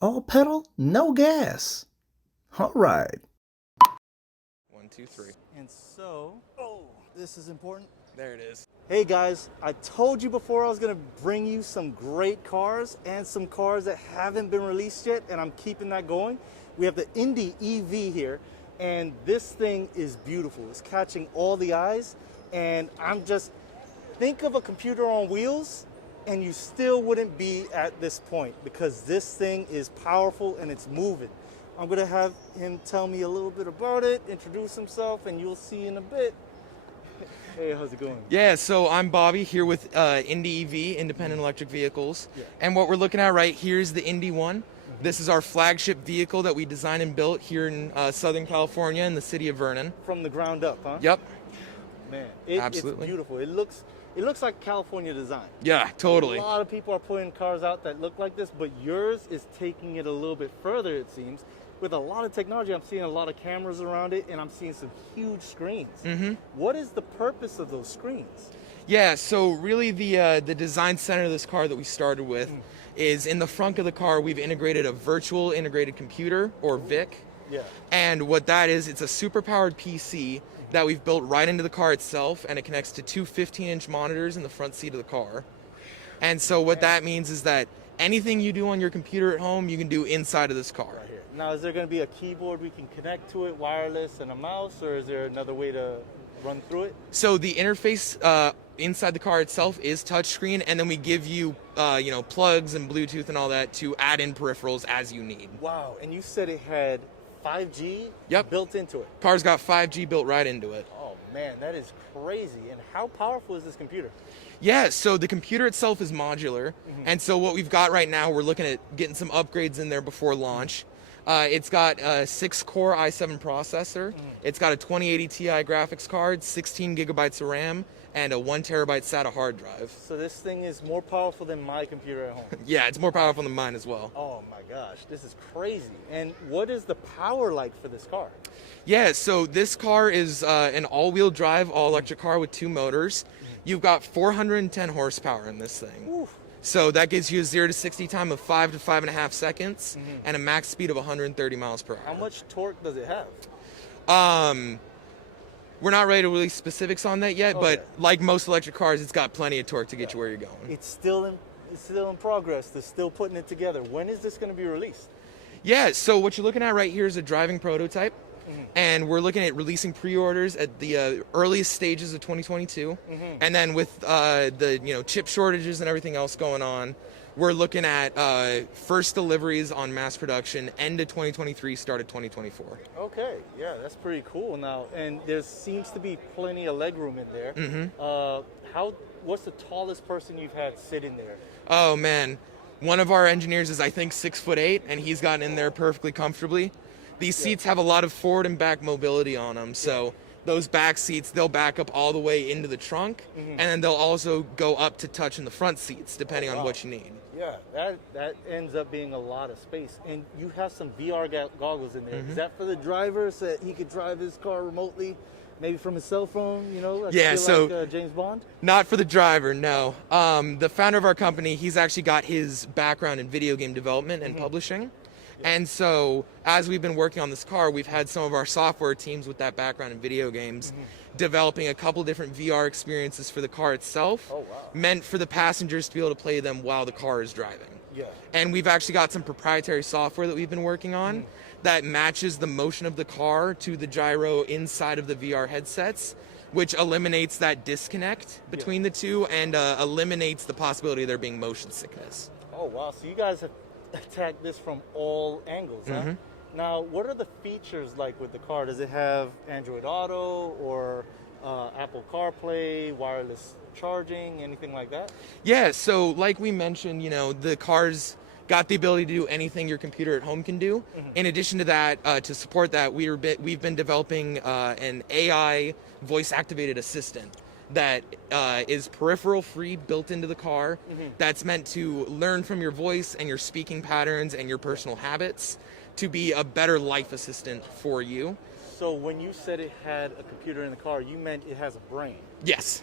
All pedal, no gas. All right. One, two, three. And so, this is important. There it is. Hey guys, I told you before I was gonna bring you some great cars and some cars that haven't been released yet, and I'm keeping that going. We have the Indi EV here, and this thing is beautiful. It's catching all the eyes, and think of a computer on wheels, and you still wouldn't be at this point because this thing is powerful and it's moving. I'm gonna have him tell me a little bit about it, introduce himself, and you'll see in a bit. Hey, how's it going? Yeah, so I'm Bobby here with Indi EV, Independent Electric Vehicles. Yeah. And what we're looking at right here is the Indy One. This is our flagship vehicle that we designed and built here in Southern California in the city of Vernon. From the ground up, huh? Yep. Man, Absolutely. it's beautiful. It looks like California design. Yeah, totally. A lot of people are putting cars out that look like this, but yours is taking it a little bit further, it seems. With a lot of technology, I'm seeing a lot of cameras around it, and I'm seeing some huge screens. What is the purpose of those screens? Yeah, so really the design center of this car that we started with is in the front of the car. We've integrated a virtual integrated computer, or VIC. Yeah. And what that is, it's a super powered PC that we've built right into the car itself, and it connects to two 15-inch monitors in the front seat of the car. And so what that means is that anything you do on your computer at home, you can do inside of this car. Right here. Now, is there going to be a keyboard we can connect to it, wireless, and a mouse, or is there another way to run through it? So the interface inside the car itself is touchscreen, and then we give you, plugs and Bluetooth and all that to add in peripherals as you need. Wow, and you said it had 5G built into it. Car's got 5G built right into it. Oh man, that is crazy. And how powerful is this computer? Yeah, so the computer itself is modular, and so what we've got right now, we're looking at getting some upgrades in there before launch. It's got a 6-core i7 processor. It's got a 2080 Ti graphics card, 16 gigabytes of RAM, and a 1 terabyte SATA hard drive. So this thing is more powerful than my computer at home. Yeah, it's more powerful than mine as well. Oh my gosh, this is crazy. And what is the power like for this car? Yeah, so this car is an all-wheel drive, all-electric car with 2 motors. You've got 410 horsepower in this thing. Oof. So that gives you a 0 to 60 time of 5 to 5.5 seconds and a max speed of 130 miles per hour. How much torque does it have? We're not ready to release specifics on that yet, but like most electric cars, it's got plenty of torque to get you where you're going. It's still in progress. They're still putting it together. When is this going to be released? Yeah, so what you're looking at right here is a driving prototype. And we're looking at releasing pre-orders at the earliest stages of 2022. And then with the chip shortages and everything else going on, we're looking at first deliveries on mass production end of 2023, start of 2024. Okay, yeah, that's pretty cool. Now, and there seems to be plenty of legroom in there. What's the tallest person you've had sit in there? Oh man, one of our engineers is I think 6'8", and he's gotten in there perfectly comfortably. These seats have a lot of forward and back mobility on them, so those back seats, they'll back up all the way into the trunk, and then they'll also go up to touch in the front seats, depending on what you need. Yeah, that ends up being a lot of space. And you have some VR goggles in there. Is that for the driver so that he could drive his car remotely, maybe from his cell phone, like James Bond? Not for the driver, no. The founder of our company, he's actually got his background in video game development and publishing. And so, as we've been working on this car, we've had some of our software teams with that background in video games developing a couple different VR experiences for the car itself, meant for the passengers to be able to play them while the car is driving. Yeah. And we've actually got some proprietary software that we've been working on that matches the motion of the car to the gyro inside of the VR headsets, which eliminates that disconnect between the two and eliminates the possibility of there being motion sickness. Oh, wow. So you guys have attack this from all angles, huh? Now, what are the features like with the car? Does it have Android Auto or Apple CarPlay, wireless charging, anything like that? Yeah, so like we mentioned, the car's got the ability to do anything your computer at home can do. In addition to that, to support that, we've been developing an AI voice-activated assistant that is peripheral free, built into the car, that's meant to learn from your voice and your speaking patterns and your personal habits to be a better life assistant for you. So when you said it had a computer in the car, you meant it has a brain. Yes.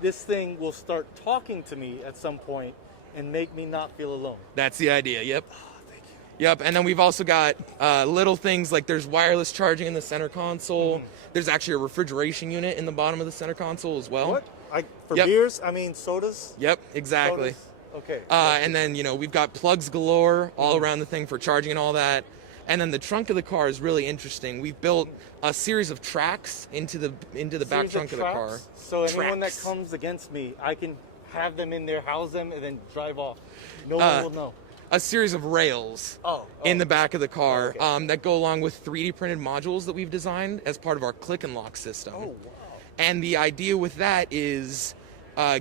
This thing will start talking to me at some point and make me not feel alone. That's the idea, yep. Oh, thank you. Yep, and then we've also got little things like there's wireless charging in the center console. There's actually a refrigeration unit in the bottom of the center console as well. What? For Yep. beers? I mean, sodas? Yep, exactly. Sodas? Okay. And then, you know, we've got plugs galore all around the thing for charging and all that. And then the trunk of the car is really interesting. We've built a series of tracks into the back Series trunk of the car. tracks, so anyone that Tracks. comes against me, I can have them in there, house them, and then drive off. No one will know. A series of rails in the back of the car that go along with 3D printed modules that we've designed as part of our click and lock system. Oh, wow. And the idea with that is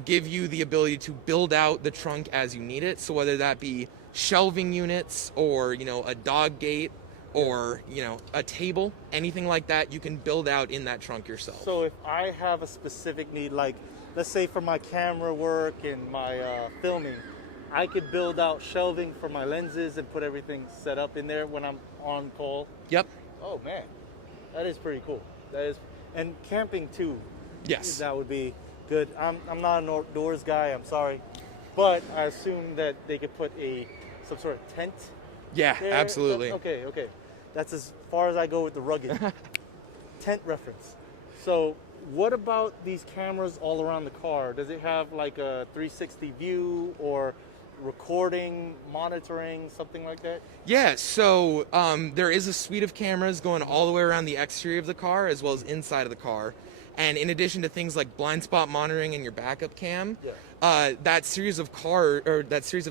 give you the ability to build out the trunk as you need it. So whether that be shelving units or, you know, a dog gate or, you know, a table, anything like that, you can build out in that trunk yourself. So if I have a specific need, like let's say for my camera work and my filming, I could build out shelving for my lenses and put everything set up in there when I'm on call. Yep. Oh man, that is pretty cool. That is, and camping too. Yes. That would be good. I'm not an outdoors guy. I'm sorry, but I assume that they could put some sort of tent. Yeah, there. absolutely. Okay. That's as far as I go with the rugged tent reference. So what about these cameras all around the car? Does it have like a 360 view or recording, monitoring, something like that? Yeah, so there is a suite of cameras going all the way around the exterior of the car as well as inside of the car. And in addition to things like blind spot monitoring and your backup cam, that series of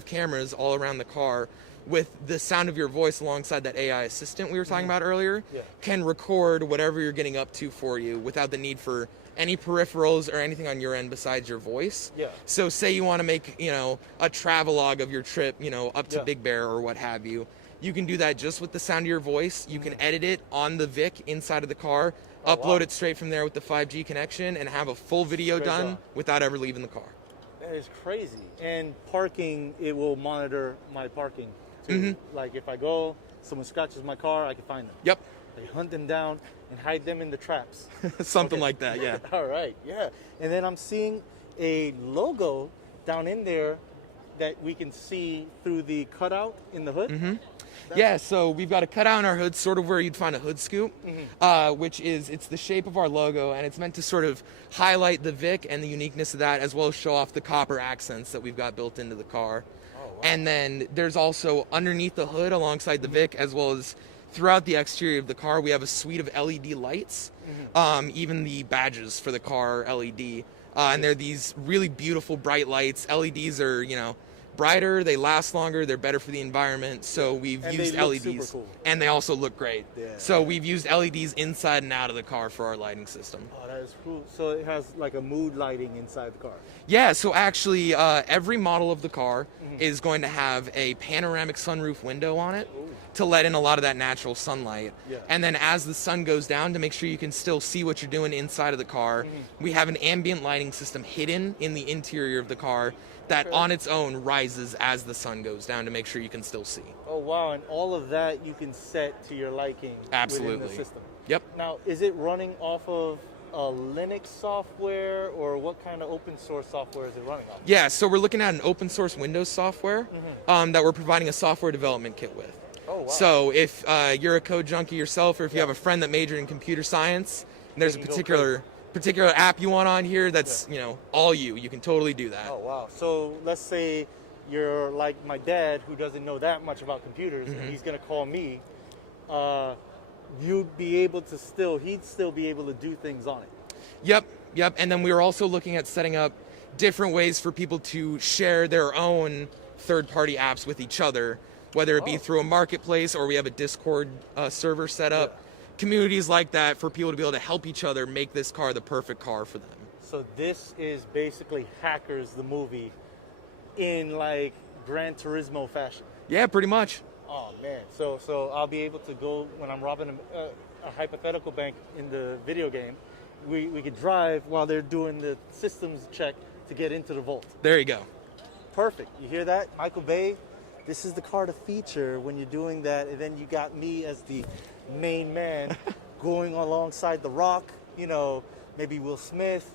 cameras all around the car with the sound of your voice alongside that AI assistant we were talking about earlier can record whatever you're getting up to for you without the need for any peripherals or anything on your end besides your voice. So say you want to make, you know, a travelogue of your trip, you know, up to Big Bear or what have you. You can do that just with the sound of your voice. You can edit it on the VIC inside of the car, upload it straight from there with the 5G connection, and have a full video done without ever leaving the car. That is crazy. And parking, it will monitor my parking too. Like if I go, someone scratches my car, I can find them. Yep. They hunt them down and hide them in the traps. Something like that, yeah. All right, yeah. And then I'm seeing a logo down in there that we can see through the cutout in the hood. Yeah, so we've got a cutout in our hood, sort of where you'd find a hood scoop, which is, it's the shape of our logo, and it's meant to sort of highlight the VIC and the uniqueness of that, as well as show off the copper accents that we've got built into the car. And then there's also underneath the hood alongside the VIC, as well as throughout the exterior of the car, we have a suite of LED lights. Even the badges for the car are LED. And they're these really beautiful bright lights. LEDs are, you know, brighter, they last longer, they're better for the environment. So we've used LEDs. Super cool. And they also look great. So we've used LEDs inside and out of the car for our lighting system. Oh, that is cool. So it has like a mood lighting inside the car. Yeah, so actually every model of the car is going to have a panoramic sunroof window on it to let in a lot of that natural sunlight. And then as the sun goes down, to make sure you can still see what you're doing inside of the car, we have an ambient lighting system hidden in the interior of the car that on its own rises as the sun goes down to make sure you can still see. Oh wow, and all of that you can set to your liking Absolutely. within the system. Yep. Now, is it running off of a Linux software, or what kind of open source software is it running off? Yeah, so we're looking at an open source Windows software that we're providing a software development kit with. Oh wow. So if you're a code junkie yourself, or if you have a friend that majored in computer science, and there's a particular app you want on here that's, you know, all you can totally do that. Oh wow. So let's say you're like my dad, who doesn't know that much about computers, and he's gonna call me. You'd be able to he'd still be able to do things on it. Yep. And then we were also looking at setting up different ways for people to share their own third-party apps with each other, whether it be through a marketplace or we have a Discord server set up. Communities like that for people to be able to help each other make this car the perfect car for them. So this is basically Hackers, the movie, in like Gran Turismo fashion. Yeah, pretty much. Oh man, so I'll be able to go when I'm robbing a hypothetical bank in the video game. We could drive while they're doing the systems check to get into the vault. There you go. Perfect. You hear that, Michael Bay? This is the car to feature when you're doing that, and then you got me as the main man going alongside The Rock. You know, maybe Will Smith.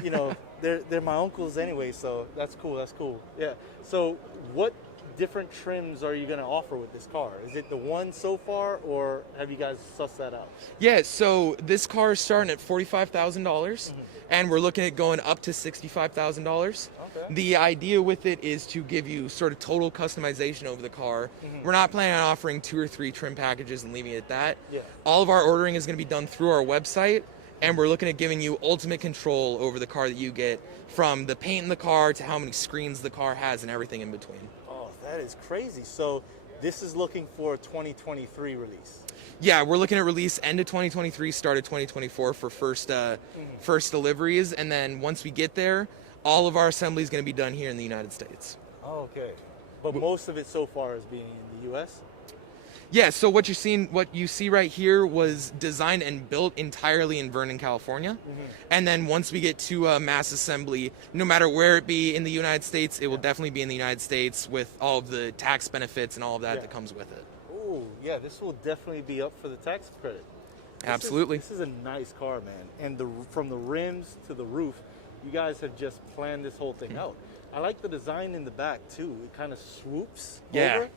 You know, they're my uncles anyway, so that's cool. Yeah. So what different trims are you going to offer with this car? Is it the one so far, or have you guys sussed that out? Yeah, so this car is starting at $45,000, and we're looking at going up to $65,000. Okay. The idea with it is to give you sort of total customization over the car. We're not planning on offering 2 or 3 trim packages and leaving it at that. Yeah. All of our ordering is going to be done through our website, and we're looking at giving you ultimate control over the car that you get, from the paint in the car to how many screens the car has and everything in between. Oh, that is crazy. So this is looking for a 2023 release. Yeah, we're looking at release end of 2023, start of 2024 for first deliveries, and then once we get there, all of our assembly is going to be done here in the United States. Oh, okay. But most of it so far is being in the U.S.? Yeah, so what you see right here was designed and built entirely in Vernon, California. And then once we get to mass assembly, no matter where it be in the United States, it will definitely be in the United States with all of the tax benefits and all of that that comes with it. Oh, yeah, this will definitely be up for the tax credit. Absolutely. This is a nice car, man. And from the rims to the roof, you guys have just planned this whole thing out. I like the design in the back, too. It kind of swoops over.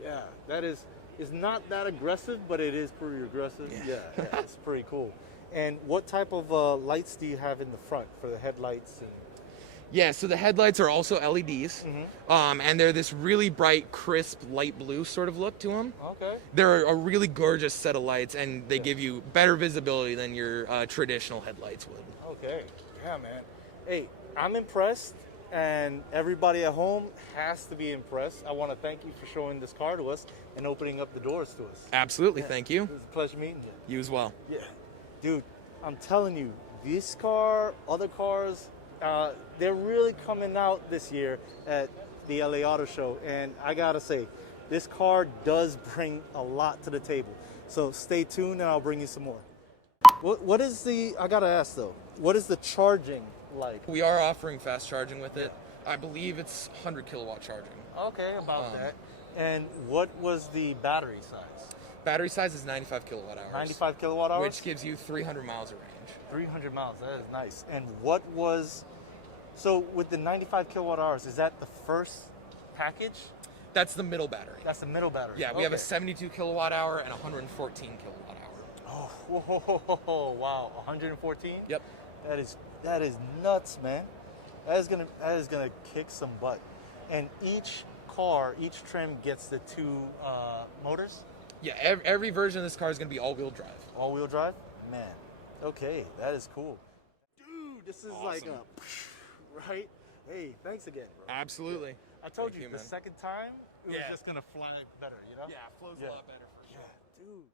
Yeah, that is... It's not that aggressive, but it is pretty aggressive. Yeah, it's pretty cool. And what type of lights do you have in the front for the headlights? Yeah, so the headlights are also LEDs, and they're this really bright, crisp, light blue sort of look to them. Okay. They're a really gorgeous set of lights, and they give you better visibility than your traditional headlights would. Okay. Yeah, man. Hey, I'm impressed, and everybody at home has to be impressed. I want to thank you for showing this car to us and opening up the doors to us. Absolutely, thank you. It was a pleasure meeting you. You as well. Yeah. Dude, I'm telling you, this car, other cars, they're really coming out this year at the LA Auto Show. And I got to say, this car does bring a lot to the table. So stay tuned and I'll bring you some more. What is I got to ask though, what is the charging like? We are offering fast charging with it. I believe it's 100 kilowatt charging. Okay, about that. And what was the battery size? Battery size is 95 kilowatt hours. 95 kilowatt hours? Which gives you 300 miles of range. 300 miles, that is nice. And so with the 95 kilowatt hours, is that the first package? That's the middle battery. That's the middle battery. Yeah, we have a 72 kilowatt hour and 114 kilowatt hour. Oh, wow, 114? Yep. That is nuts, man. That is gonna kick some butt. And each trim gets the 2 motors? Yeah, every version of this car is going to be all-wheel drive. All-wheel drive? Man, okay, that is cool. Dude, this is awesome. right? Hey, thanks again, bro. Absolutely. I told Thank you, you, the man. second time, it was just going to fly better, you know? Yeah, it flows a lot better for sure. Yeah, dude.